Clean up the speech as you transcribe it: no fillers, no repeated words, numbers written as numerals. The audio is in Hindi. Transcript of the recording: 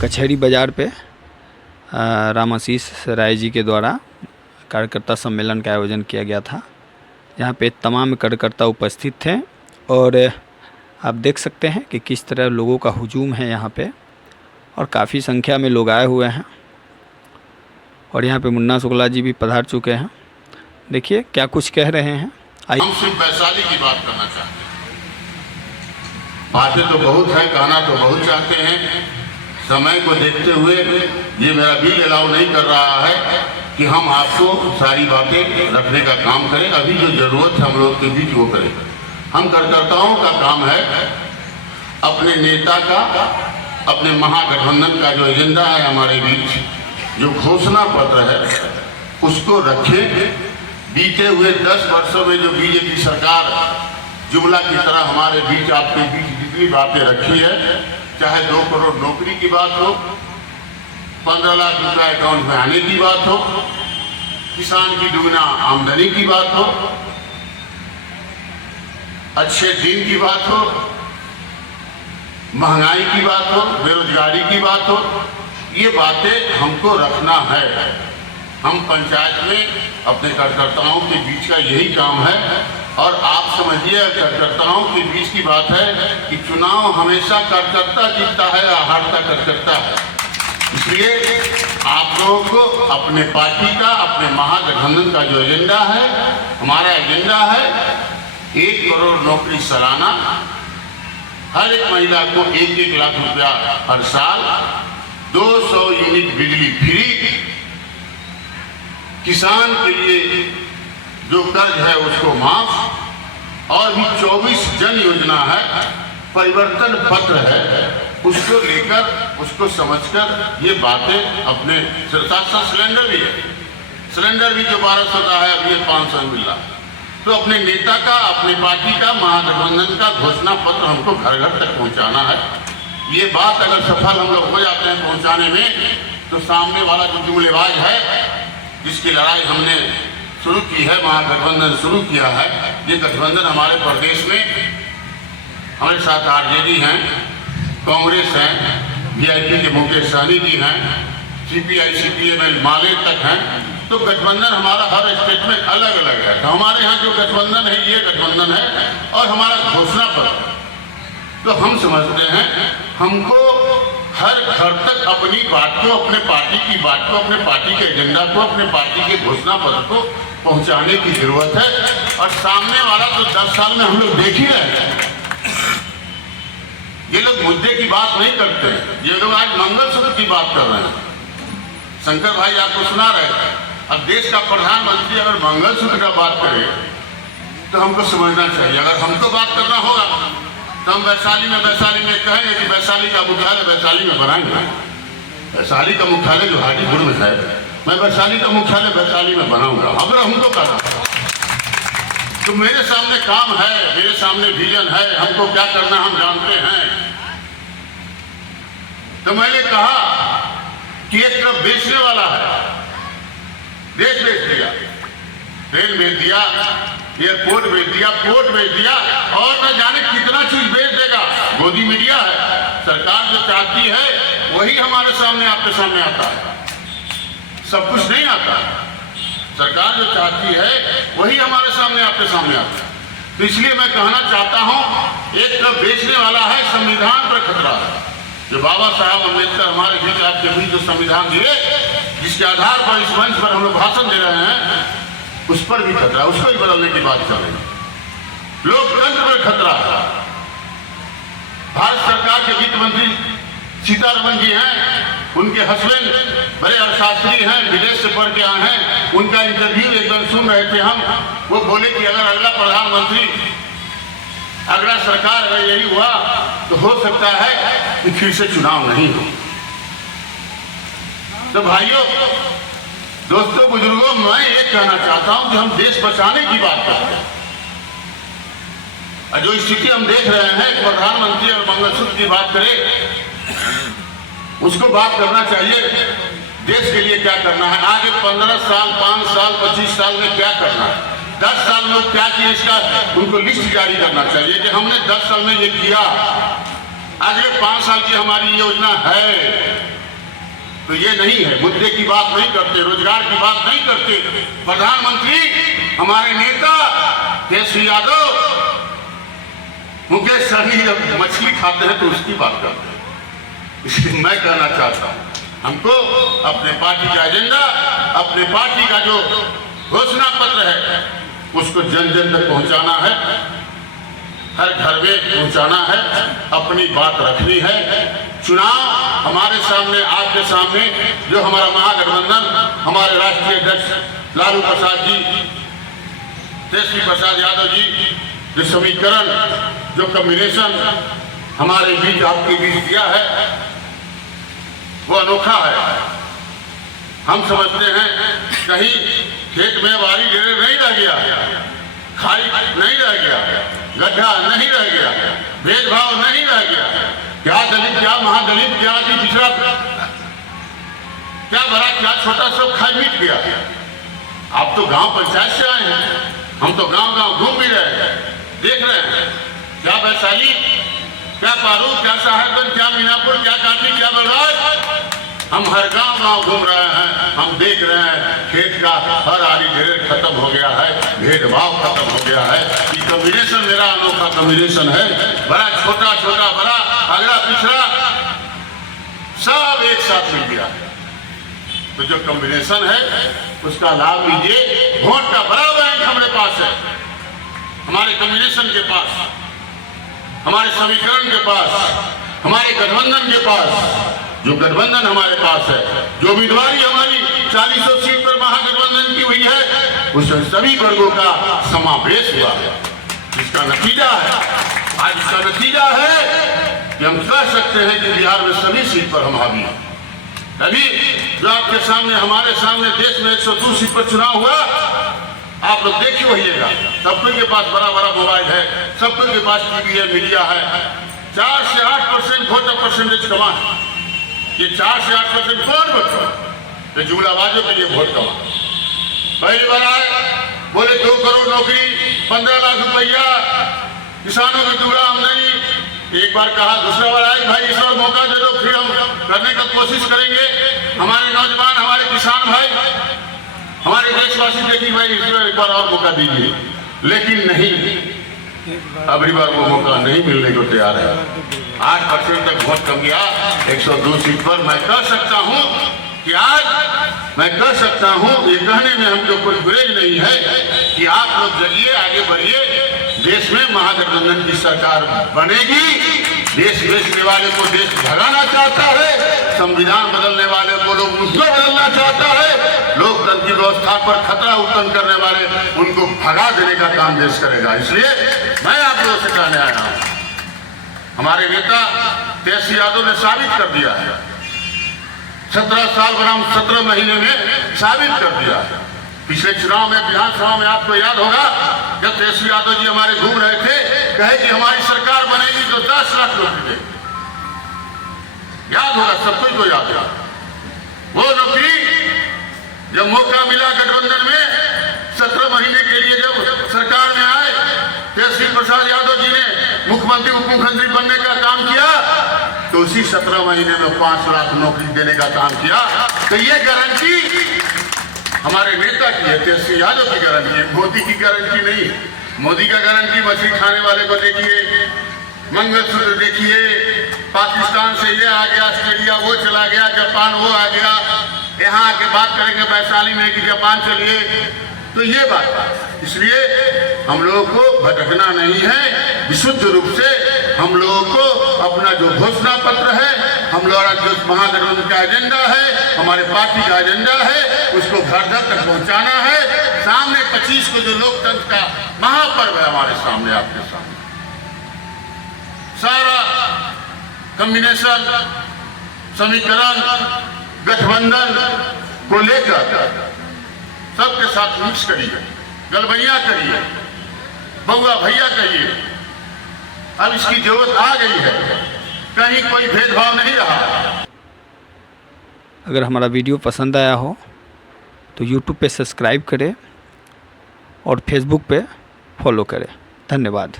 कचहरी बाज़ार पे रामाशीष राय जी के द्वारा कार्यकर्ता सम्मेलन का आयोजन किया गया था। यहाँ पे तमाम कार्यकर्ता उपस्थित थे और आप देख सकते हैं कि किस तरह लोगों का हुजूम है यहाँ पे और काफ़ी संख्या में लोग आए हुए हैं। और यहाँ पे मुन्ना शुक्ला जी भी पधार चुके हैं। देखिए क्या कुछ कह रहे हैं। हम सिर्फ वैशाली की बात करना चाहते हैं। बातें तो बहुत है, कहना तो बहुत चाहते हैं। समय को देखते हुए ये मेरा बिल अलाउ नहीं कर रहा है कि हम आपको सारी बातें रखने का काम करें। अभी जो जरूरत है हम लोग के बीच वो करें। हम कार्यकर्ताओं का काम है अपने नेता का, अपने महागठबंधन का जो एजेंडा है हमारे बीच, जो घोषणा पत्र है उसको रखें। बीते हुए 10 वर्षों में जो बीजेपी सरकार जुमला की तरह हमारे बीच, आपके बीच जितनी बातें रखी है, चाहे 2 करोड़ नौकरी की बात हो, 15 लाख रुपया अकाउंट में आने की बात हो, किसान की दुगना आमदनी की बात हो, अच्छे दिन की बात हो, महंगाई की बात हो, बेरोजगारी की बात हो, ये बातें हमको रखना है। हम पंचायत में अपने कार्यकर्ताओं के बीच का यही काम है। और आप समझिए कार्यकर्ताओं के बीच की बात है कि चुनाव हमेशा कार्यकर्ता जीतता है या हारता कार्यकर्ता है। इसलिए आप लोगों को अपने पार्टी का, अपने महागठबंधन का जो एजेंडा है, हमारा एजेंडा है 1 करोड़ नौकरी सालाना, हर एक महिला को 1-1 लाख रुपया हर साल, 200 यूनिट बिजली फ्री, किसान के लिए जो कर्ज है उसको माफ, और भी 24 जन योजना है, परिवर्तन पत्र है, उसको लेकर, उसको समझकर ये बातें अपने साथ सिलेंडर भी है, सिलेंडर भी जो 1200 का है अभी 500 मिल रहा। तो अपने नेता का, अपने पार्टी का, महागठबंधन का घोषणा पत्र हमको घर घर तक पहुंचाना है। ये बात अगर सफल हम लोग हो जाते हैं पहुंचाने में, तो सामने वाला जो जुमलेबाज है, जिसकी लड़ाई हमने शुरू की है, महागठबंधन शुरू किया है, ये गठबंधन हमारे प्रदेश में हमारे साथ आरजेडी हैं, कांग्रेस हैं, वीआईपी के मुकेश सहनी जी हैं, सीपीआई सीपीएम माले तक हैं। तो गठबंधन हमारा हर स्टेट में अलग अलग है। तो हमारे यहाँ जो गठबंधन है ये गठबंधन है। और हमारा घोषणा पत्र तो हम समझते हैं हमको हर घर तक अपनी बात को, अपने पार्टी की बात को, अपने पार्टी के एजेंडा को, अपने पार्टी के घोषणा पत्र को पहुंचाने की जरूरत है। और सामने वाला तो 10 साल में हम लोग देख ही रहे हैं, ये लोग मुद्दे की बात नहीं करते। ये लोग आज मंगलसूत्र की बात कर रहे हैं। शंकर भाई आपको सुना रहे थे। अब देश का प्रधानमंत्री अगर मंगलसूत्र का बात करे तो हमको समझना चाहिए। अगर हमको बात करना होगा तो हम वैशाली में कहेंगे कि वैशाली का मुख्यालय वैशाली में बनाएंगे। वैशाली का मुख्यालय जो हाजीपुर में है, मैं वैशाली का मुख्यालय वैशाली में बनाऊंगा। अगर हमको करना तो मेरे सामने काम है, मेरे सामने विजन है, हमको क्या करना हम जानते हैं। तो मैंने कहा कि एक तरफ बेचने वाला है, देश बेच दिया, ट्रेन बेच दिया, एयरपोर्ट बेच दिया, पोर्ट बेच दिया, और न जाने कितना चीज बेच देगा। मोदी मीडिया है, सरकार जो चाहती है वही हमारे सामने, आपके सामने आता है। सब कुछ नहीं आता। सरकार जो चाहती है वही हमारे सामने, आपके सामने आता है। तो इसलिए मैं कहना चाहता हूं, एक तरफ बेचने वाला है, संविधान पर खतरा है। जो बाबा साहब अम्बेडकर हमारे बीच, आपके बीच जो संविधान दिए, जिसके आधार पर इस मंच पर हम लोग भाषण दे रहे हैं, उस पर भी खतरा है। उसको भी बदलने की बात कर रहे हैं। लोकतंत्र पर खतरा है। भारत सरकार के वित्त मंत्री सीतारमण जी हैं, उनके हस्बैंड बड़े अर्थशास्त्री हैं, विदेश से पढ़ के आए हैं। उनका इंटरव्यू एक बार सुन रहे थे हम, वो बोले कि अगर अगला प्रधानमंत्री, अगला सरकार अगर यही हुआ तो हो सकता है कि फिर से चुनाव नहीं हो। तो भाइयों, दोस्तों, बुजुर्गों, मैं ये कहना चाहता हूं कि हम देश बचाने की बात करते हैं। और जो स्थिति हम देख रहे हैं, प्रधानमंत्री और मंगलसूत्र की बात करें, उसको बात करना चाहिए देश के लिए क्या करना है, आगे 15 साल, 5 साल, 25 साल में क्या करना है, 10 साल में क्या किए, इसका उनको लिस्ट जारी करना चाहिए कि हमने 10 साल में ये किया। अगले 5 साल की हमारी योजना है, तो ये नहीं है, मुद्दे की बात नहीं करते, रोजगार की बात नहीं करते। प्रधानमंत्री हमारे नेता तेजस्वी यादव, मुकेश सहनी जब मछली खाते हैं तो उसकी बात करते हैं। इसलिए मैं कहना चाहता हूँ, हमको अपने पार्टी का एजेंडा, अपने पार्टी का जो घोषणा पत्र है उसको जन जन तक पहुंचाना है, हर घर में पहुंचाना है, अपनी बात रखनी है। चुनाव हमारे सामने, आपके सामने, जो हमारा महागठबंधन, हमारे राष्ट्रीय अध्यक्ष लालू प्रसाद जी, तेजस्वी प्रसाद यादव जी, जो समीकरण, जो कॉम्बिनेशन हमारे बीच, आपके बीच दिया है, वो अनोखा है। हम समझते हैं कहीं खेत में वारी ढेरे नहीं रह गया, खाई नहीं रह गया, गड्ढा नहीं रह गया, भेदभाव नहीं रह गया। क्या दलित, क्या महादलित, क्या अति पिछड़ा, क्या बड़ा, क्या छोटा, सब खाई मिट गया। आप तो गांव पंचायत से आए हैं, हम तो गांव गांव घूम भी रहे हैं, देख रहे हैं। क्या वैशाली, क्या पारू, क्या साहेबगंज, क्या मीनापुर, क्या काटी, क्या बलराज, हम हर गांव गांव घूम रहे हैं, हम देख रहे हैं खेत का हर आरी ढेर खत्म हो गया है, भेदभाव खत्म हो गया है। ये कॉम्बिनेशन मेरा अनोखा कॉम्बिनेशन है, बड़ा छोटा, छोटा बड़ा, अगला पिछड़ा सब एक साथ मिल गया है। तो जो कॉम्बिनेशन है उसका लाभ लीजिए। वोट का बड़ा बैंक हमारे पास है, हमारे कॉम्बिनेशन के पास, हमारे समीकरण के पास, हमारे गठबंधन के पास। जो गठबंधन हमारे पास है, जो उम्मीदवारी हमारी 40 सीट पर महागठबंधन की हुई है, उसमें सभी वर्गों का समावेश हुआ है। इसका नतीजा है, आज इसका नतीजा है कि हम कह सकते हैं कि बिहार में सभी सीट पर हम हावी हैं। अभी जो आपके सामने, हमारे सामने देश में 102 सीट पर चुनाव हुआ, आप लोग देखिए वहीएगा, सबके के पास बड़ा बड़ा मोबाइल है, सबके के पास टीवी है, मीडिया है। 4 से 8% वोट परसेंटेज कमा है। ये 4 से 8% कौन बचा? ये जुमलाबाजों के लिए वोट कमा। पहली बार आए, बोले 2 करोड़ नौकरी, 15 लाख रुपया, किसानों की दुगना आमदनी। एक बार कहा, दूसरा बार आए, भाई इस बार मौका दे दो, फिर हम करने का कोशिश करेंगे। हमारे नौजवान, हमारे किसान भाई, हमारे देशवासी देखिए भाई इसमें एक बार और मौका दीजिए, लेकिन नहीं, अगली बार वो मौका नहीं मिलने को तैयार है। 8% तक वोट कम गया 102 सीट पर। मैं कह सकता हूं कि आज मैं कह सकता हूं, ये कहने में हमको कोई गुरेज नहीं है कि आप लोग जगिए, आगे बढ़िए। देश में महागठबंधन की सरकार बनेगी। देश बेचने वाले को देश भगाना चाहता है, संविधान बदलने वाले को लोग उसको बदलना चाहता है, लोकतंत्र की व्यवस्था पर खतरा उत्पन्न करने वाले उनको भगा देने का काम देश करेगा। इसलिए मैं आप लोगों से कहने आया हूं, हमारे नेता तेजस्वी यादव ने साबित कर दिया है, 17 साल बनाम 17 महीने में साबित कर दिया है। पिछले चुनाव में, विधानसभा में आपको याद होगा, जब तेजस्वी यादव जी हमारे घूम रहे थे, कहे कि हमारी सरकार बनेगी तो 10 लाख नौकरी देगी। याद होगा, सब कुछ को याद है। वो नौकरी जब मौका मिला गठबंधन में 17 महीने के लिए जब सरकार में आए, तेजस्वी प्रसाद यादव जी ने मुख्यमंत्री, उप मुख्यमंत्री बनने का काम किया, तो उसी 17 महीने में 5 लाख नौकरी देने का काम किया। तो ये गारंटी हमारे नेता की है, तेजस्वी यादव की गारंटी है, मोदी की गारंटी नहीं। मोदी का गारंटी मछली खाने वाले को देखिए, मंगलसूत्र देखिए, पाकिस्तान से ये आ गया, ऑस्ट्रेलिया वो चला गया, जापान वो आ गया, यहाँ आके बात करेंगे वैशाली में कि जापान चलिए, तो ये बात। इसलिए हम लोगों को भटकना नहीं है, विशुद्ध रूप से हम लोगों को अपना जो घोषणा पत्र है, हम लोगों जो महागठबंधन का एजेंडा है, हमारे पार्टी का एजेंडा है, उसको घर घर तक पहुंचाना है। सामने 25 को जो लोकतंत्र का महापर्व है हमारे सामने, आपके सामने सारा कॉम्बिनेशन, समीकरण, गठबंधन को लेकर सबके साथ मिक्स करिए, गलबैया करिए, बउआ भैया कहिए। अब इसकी जरूरत आ गई है, कहीं कोई भेदभाव नहीं रहा। अगर हमारा वीडियो पसंद आया हो तो YouTube पे सब्सक्राइब करें और Facebook पे फॉलो करें। धन्यवाद।